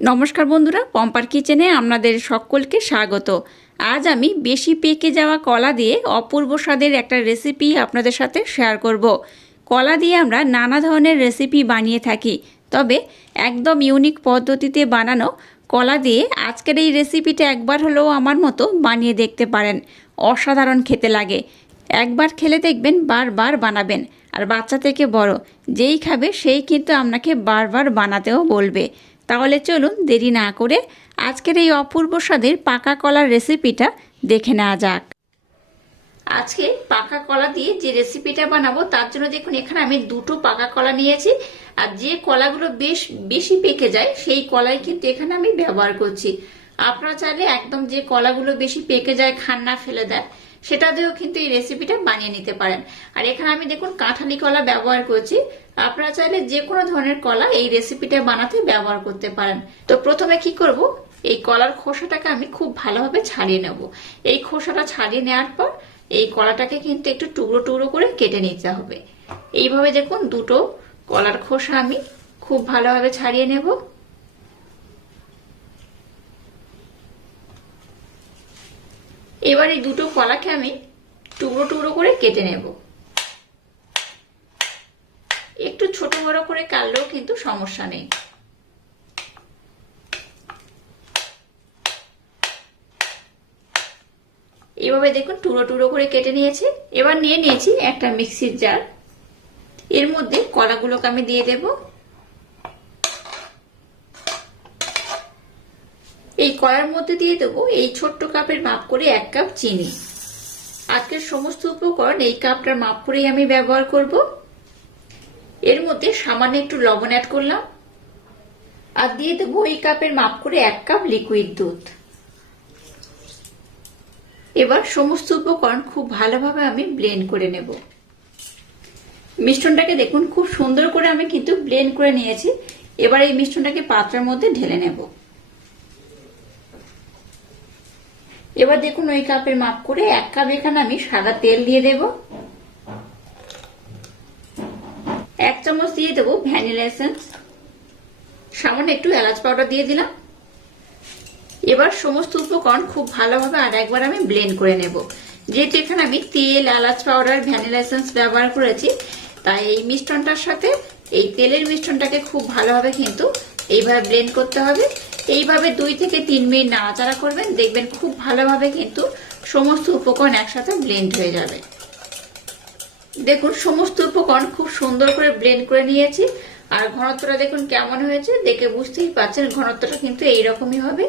নমস্কার বন্ধুরা, পম্পার কিচেনে আপনাদের সকলকে স্বাগত। আজ আমি বেশি পেকে যাওয়া কলা দিয়ে অপূর্ব স্বাদের একটা রেসিপি আপনাদের সাথে শেয়ার করব। কলা দিয়ে আমরা নানা ধরনের রেসিপি বানিয়ে থাকি, তবে একদম ইউনিক পদ্ধতিতে বানানো কলা দিয়ে আজকের এই রেসিপিটা একবার হলেও আমার মতো বানিয়ে দেখতে পারেন। অসাধারণ খেতে লাগে। একবার খেলে দেখবেন বারবার বানাবেন। আর বাচ্চা থেকে বড়, যেই খাবে সেই কিন্তু আপনাকে বারবার বানাতেও বলবে। তাহলে চলুন দেরি না করে আজকের এই অপূর্ব স্বাদের পাকা কলার রেসিপিটা দেখে নেওয়া যাক। আজকে পাকা কলা দিয়ে যে রেসিপিটা বানাবো, তার জন্য দেখুন এখানে আমি দুটো পাকা কলা নিয়েছি। আর যে কলাগুলো বেশ বেশি পেকে যায়, সেই কলাই কিন্তু এখানে আমি ব্যবহার করছি। আপনারা চাইলে একদম যে কলাগুলো বেশি পেকে যায়, খান্না ফেলে দেয়, সেটা দিয়েও কিন্তু এই রেসিপিটা বানিয়ে নিতে পারেন। আর এখানে আমি দেখুন কাঁঠালি কলা ব্যবহার করছি। আপনারা চাইলে যে কোনো ধরনের কলা এই রেসিপিটা বানাতে ব্যবহার করতে পারেন। তো প্রথমে কি করব? এই কলার খোসাটাকে আমি খুব ভালোভাবে ছাড়িয়ে নেব। এই খোসাটা ছাড়িয়ে নেওয়ার পর এই কলাটাকে কিন্তু একটু টুকরো টুকরো করে কেটে নিতে হবে। এইভাবে দেখুন দুটো কলার খোসা আমি খুব ভালোভাবে ছাড়িয়ে নেব। এবার এই দুটো কলাকে আমি টুকরো টুকরো করে কেটে নেব। একটু ছোট বড় করে কাটলেও কিন্তু সমস্যা নেই। এভাবে দেখুন টুকরো টুকরো করে কেটে নিয়েছি। এবার নিয়ে নিয়েছি একটা মিক্সির জার। এর মধ্যে কলাগুলোকে আমি দিয়ে দেব। এই কলার মধ্যে দিয়ে দেবো এই ছোট্ট কাপের মাপ করে এক কাপ চিনি। আজকের সমস্ত উপকরণ এই কাপটার মাপ করেই আমি ব্যবহার করব। এর মধ্যে সামান্য একটু লবণ অ্যাড করলাম। আর দিয়ে দেবো এই কাপের মাপ করে এক কাপ লিকুইড দুধ। এবার সমস্ত উপকরণ খুব ভালোভাবে আমি ব্লেন্ড করে নেব। মিশ্রণটাকে দেখুন, খুব সুন্দর করে আমি কিন্তু ব্লেন্ড করে নিয়েছি। এবার এই মিশ্রণটাকে পাত্রের মধ্যে ঢেলে নেব। এবার দেখুন ওই কাপের মাপ করে এক কাপ এখানে আমি সাদা তেল দিয়ে দেব। এক চামচ দিয়ে দেবো ভ্যানিলা এসেন্স। সামান্য একটু এলাচ পাউডার দিয়ে দিলাম। এবার সমস্ত উপকরণ খুব ভালোভাবে আর একবার আমি ব্লেন্ড করে নেব। যেহেতু এখানে আমি তেল, এলাচ পাউডার, ভ্যানিলা এসেন্স ব্যবহার করেছি, তাই এই মিশ্রণটার সাথে এই তেলের মিশ্রণটাকে খুব ভালোভাবে কিন্তু এইভাবে ব্লেন্ড করতে হবে। এইভাবে দুই থেকে তিন মিনিট নাড়াচাড়া করবেন। দেখবেন খুব ভালোভাবে কিন্তু সমস্ত উপকরণ একসাথে ব্লেন্ড হয়ে যাবে। দেখুন, সমস্ত উপকরণ খুব সুন্দর করে ব্লেন্ড করে নিয়েছি। আর ঘনত্বটা দেখুন কেমন হয়েছে, দেখে বুঝতেই পারছেন ঘনত্বটা কিন্তু এইরকমই হবে।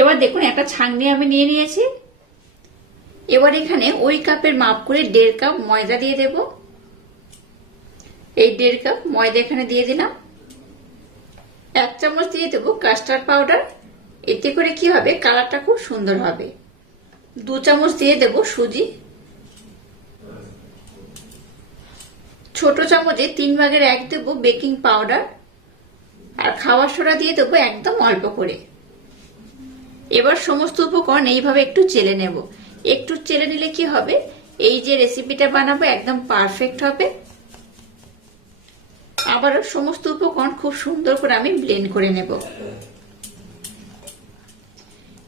এবার দেখুন, একটা ছাঁকনি আমি নিয়ে নিয়েছি। এবার এখানে ওই কাপের মাপ করে দেড় কাপ ময়দা দিয়ে দেব। এই দেড় কাপ ময়দা এখানে দিয়ে দিলাম। এক চামচ দিয়ে দেবো কাস্টার্ড পাউডার এতে করে কি হবে? কালারটা খুব সুন্দর হবে। দু চামচ দিয়ে দেব সুজি। ছোট চামচে তিন ভাগের এক দেবো বেকিং পাউডার আর খাওয়ার সোডা দিয়ে দেবো একদম অল্প করে। এবার সমস্ত উপকরণ এইভাবে একটু চেলে নেব। একটু চেলে নিলে কি হবে? এই যে রেসিপিটা বানাবো একদম পারফেক্ট হবে। আবারও সমস্ত উপকরণ খুব সুন্দর করে আমি ব্লেন্ড করে নেব।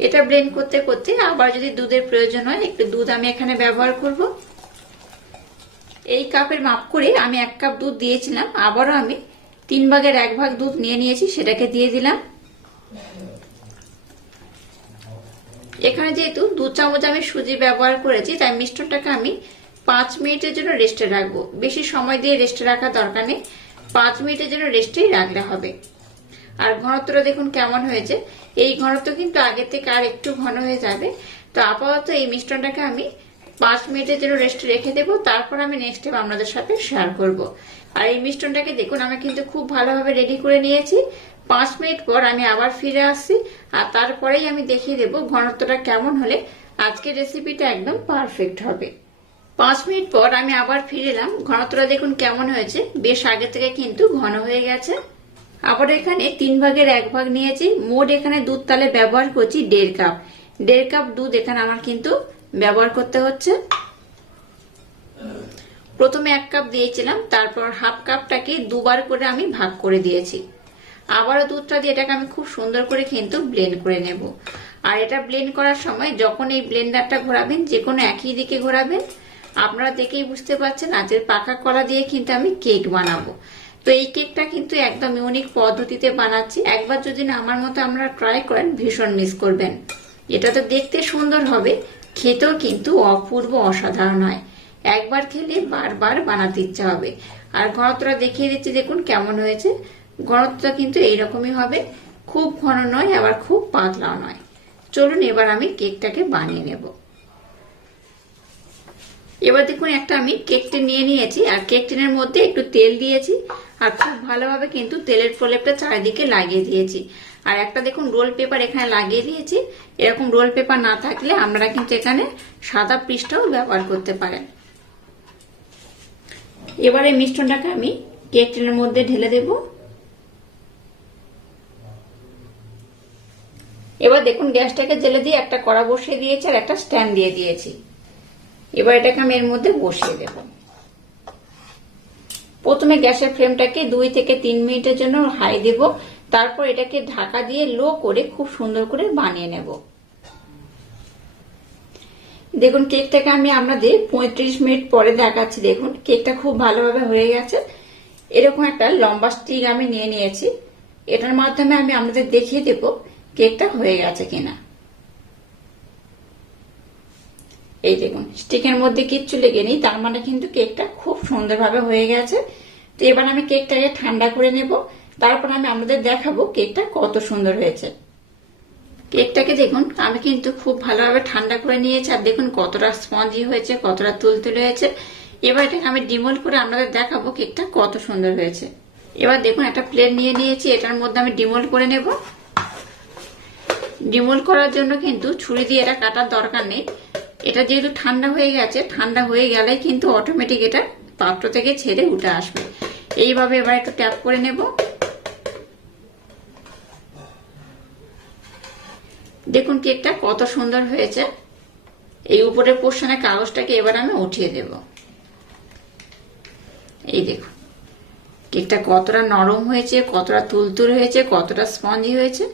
এটা ব্লেন্ড করতে করতে আবার যদি দুধের প্রয়োজন হয়, একটু দুধ আমি এখানে ব্যবহার করব। এই কাপের মাপ করে আমি এক কাপ দুধ দিয়েছিলাম, আবারও আমি তিন ভাগের এক ভাগ দুধ নিয়ে নিয়েছি, সেটাকে দিয়ে দিলাম। এখানে যেহেতু দু চামচ আমি সুজি ব্যবহার করেছি, তাই মিষ্টনটাকে আমি পাঁচ মিনিটের জন্য রেস্টে রাখব। বেশি সময় দিয়ে রেস্টে রাখার দরকার নেই। পাঁচ মিনিটের জন্য রেস্টেই রাখলে হবে। আর ঘনত্বটা দেখুন কেমন হয়েছে। এই ঘনত্ব কিন্তু আগে থেকে আর একটু ঘন হয়ে যাবে। তো আপাতত এই মিষ্টনটাকে আমি পাঁচ মিনিটের জন্য রেস্টে রেখে দেবো। তারপর আমি নেক্সট টাইম আপনাদের সাথে শেয়ার করব। আর এই মিষ্টনটাকে দেখুন, আমি কিন্তু খুব ভালোভাবে রেডি করে নিয়েছি। পাঁচ মিনিট পর আমি আবার ফিরে আসছি। আর তারপরেই আমি দেখিয়ে দেবো ঘনত্বটা কেমন হলে আজকের রেসিপিটা একদম পারফেক্ট হবে। পাঁচ মিনিট পর আমি আবার ফিরে এলাম। ঘনত্বটা দেখুন কেমন হয়েছে। বেশ আগে থেকে কিন্তু ঘন হয়ে গেছে। আবার এখানে তিন ভাগের এক ভাগ নিয়েছি। মোট এখানে দুধ তালে ব্যবহার করছি দেড় কাপ। দেড় কাপ দুধ এখানে আমার কিন্তু ব্যবহার করতে হচ্ছে। প্রথমে এক কাপ দিয়েছিলাম, তারপর হাফ কাপটাকে দুবার করে আমি ভাগ করে দিয়েছি। আবারও দুধটা দিয়ে এটাকে আমি খুব সুন্দর করে কিন্তু ব্লেন্ড করে নেব। আর এটা ব্লেন্ড করার সময় যখন এই ব্লেন্ডারটা ঘোরাবেন যে কোনো একই দিকে ঘোরাবেন আপনারা দেখেই বুঝতে পারছেন আজের পাকা কলা দিয়ে কিন্তু আমি কেক বানাবো। তো এই কেকটা কিন্তু একদম ইউনিক পদ্ধতিতে বানাচ্ছি। একবার যদি না আমার মতো আপনারা ট্রাই করেন, ভীষণ মিস করবেন। এটা তো দেখতে সুন্দর হবে, খেতেও কিন্তু অপূর্ব অসাধারণ হয়। একবার খেলে বারবার বানাতে ইচ্ছা হবে। আর ঘনত্বটা দেখিয়ে দিচ্ছি, দেখুন কেমন হয়েছে। ঘনত্বটা কিন্তু এইরকমই হবে, খুব ঘন নয়, আবার খুব পাতলাও নয়। চলুন এবার আমি কেকটাকে বানিয়ে নেব। এবার দেখুন, একটা আমি কেক টিন নিয়ে নিয়েছি, আর কেক টিনের মধ্যে একটু তেল দিয়েছি, আর খুব ভালোভাবে কিন্তু তেলের প্রলেপটা চারিদিকে লাগিয়ে দিয়েছি। আর একটা দেখুন রোল পেপার এখানে লাগিয়ে দিয়েছি। এরকম রোল পেপার না থাকলে আমরা কিন্তু এখানে সাদা পৃষ্ঠাও ব্যবহার করতে পারেন। এবারে মিষ্টনটাকে আমি কেক টিনের মধ্যে ঢেলে দেব। এবার দেখুন, গ্যাসটাকে জেলে দিয়ে একটা কড়া বসিয়ে দিয়েছি, আর একটা স্ট্যান্ড দিয়ে দিয়েছি। এবার এটাকে আমি এর মধ্যে বসিয়ে দেব। প্রথমে গ্যাসের ফ্লেমটাকে দুই থেকে তিন মিনিটের জন্য হাই দেব। তারপর এটাকে ঢাকা দিয়ে লো করে খুব সুন্দর করে বানিয়ে নেব। দেখুন, কেকটাকে আমি আপনাদের পঁয়ত্রিশ মিনিট পরে দেখাচ্ছি। দেখুন, কেকটা খুব ভালোভাবে হয়ে গেছে। এরকম একটা লম্বা স্টিক আমি নিয়ে নিয়েছি। এটার মাধ্যমে আমি আপনাদের দেখিয়ে দেব কেকটা হয়ে গেছে কিনা। এই দেখুন স্টিকের মধ্যে কিচ্ছু লেগে নেই, তার মানে কিন্তু কেকটা খুব সুন্দরভাবে হয়ে গেছে। তো এবার আমি কেকটাকে ঠান্ডা করে নেব, তারপর আমি আপনাদের দেখাবো কেকটা কত সুন্দর হয়েছে। কেকটাকে দেখুন, আমি কিন্তু খুব ভালোভাবে ঠান্ডা করে নিয়েছি, আর দেখুন কতটা স্পঞ্জি হয়েছে, কতটা তুলতুলে হয়েছে। এবার এটাকে আমি ডিমোল করে আপনাদের দেখাবো কেকটা কত সুন্দর হয়েছে। এবার দেখুন, একটা প্লেট নিয়ে নিয়েছি, এটার মধ্যে আমি ডিমোল করে নেব। ডিমোল করার জন্য কিন্তু ছুরি দিয়ে এটা কাটার দরকার নেই। এটা যেহেতু ঠান্ডা হয়ে গেছে, ঠান্ডা হয়ে গেলে কিন্তু অটোমেটিক এটা পাত্র থেকে ছেড়ে উঠে আসবে। এইভাবে এবার একটু ট্যাপ করে নেব। দেখুন কেকটা কত সুন্দর হয়েছে। এই উপরের পোর্শনে কাগজটাকে এবার আমি উঠিয়ে দেব। এই দেখুন, কেকটা কতটা নরম হয়েছে, কতটা তুলতুল হয়েছে, কতটা স্পঞ্জি হয়েছে।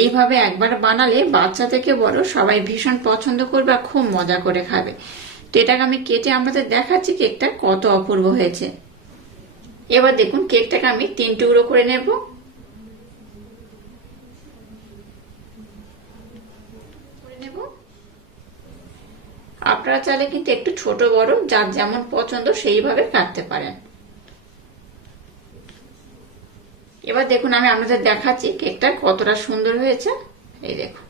এইভাবে একবার বানালে বাচ্চা থেকে বড় সবাই ভীষণ পছন্দ করবে আর খুব মজা করে খাবে। তো এটাকে আমি কেটে আমাদের দেখাচ্ছি কেকটা কত অপূর্ব হয়েছে। এবার দেখুন কেকটাকে আমি তিন টুকরো করে নেব। আপনারা চাইলে কিন্তু একটু ছোট বড়, যার যেমন পছন্দ সেইভাবে কাটতে পারেন। এবার দেখুন আমি আপনাদের দেখাচ্ছি কেকটা কতটা সুন্দর হয়েছে। এই দেখুন।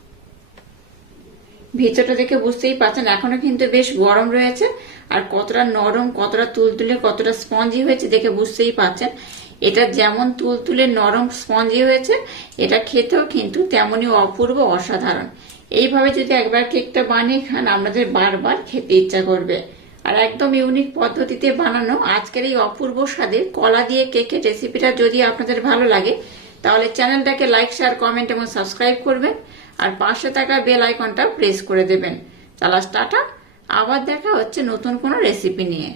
ভিতরটা দেখে বুঝতেই পারছেন, এখনও কিন্তু বেশ গরম রয়েছে আর কতটা নরম, কতটা তুলতুলে, কতটা স্পঞ্জি হয়েছে দেখে বুঝতেই পারছেন। এটা যেমন তুলতুলে নরম, স্পঞ্জি হয়েছে, এটা খেতেও কিন্তু তেমনই অপূর্ব, অসাধারণ। এইভাবে যদি একবার কেকটা বানিয়ে খান, আপনাদের বারবার খেতে ইচ্ছা করবে। আর একদম ইউনিক পদ্ধতিতে বানানো আজকের এই অপূর্ব স্বাদের কলা দিয়ে কেকের রেসিপিটা যদি আপনাদের ভালো লাগে, তাহলে চ্যানেলটাকে লাইক শেয়ার কমেন্ট এবং সাবস্ক্রাইব করবেন আর পাশে থাকা বেল আইকনটা প্রেস করে দেবেন। চালা টাটা আবার দেখা হচ্ছে নতুন কোনো রেসিপি নিয়ে।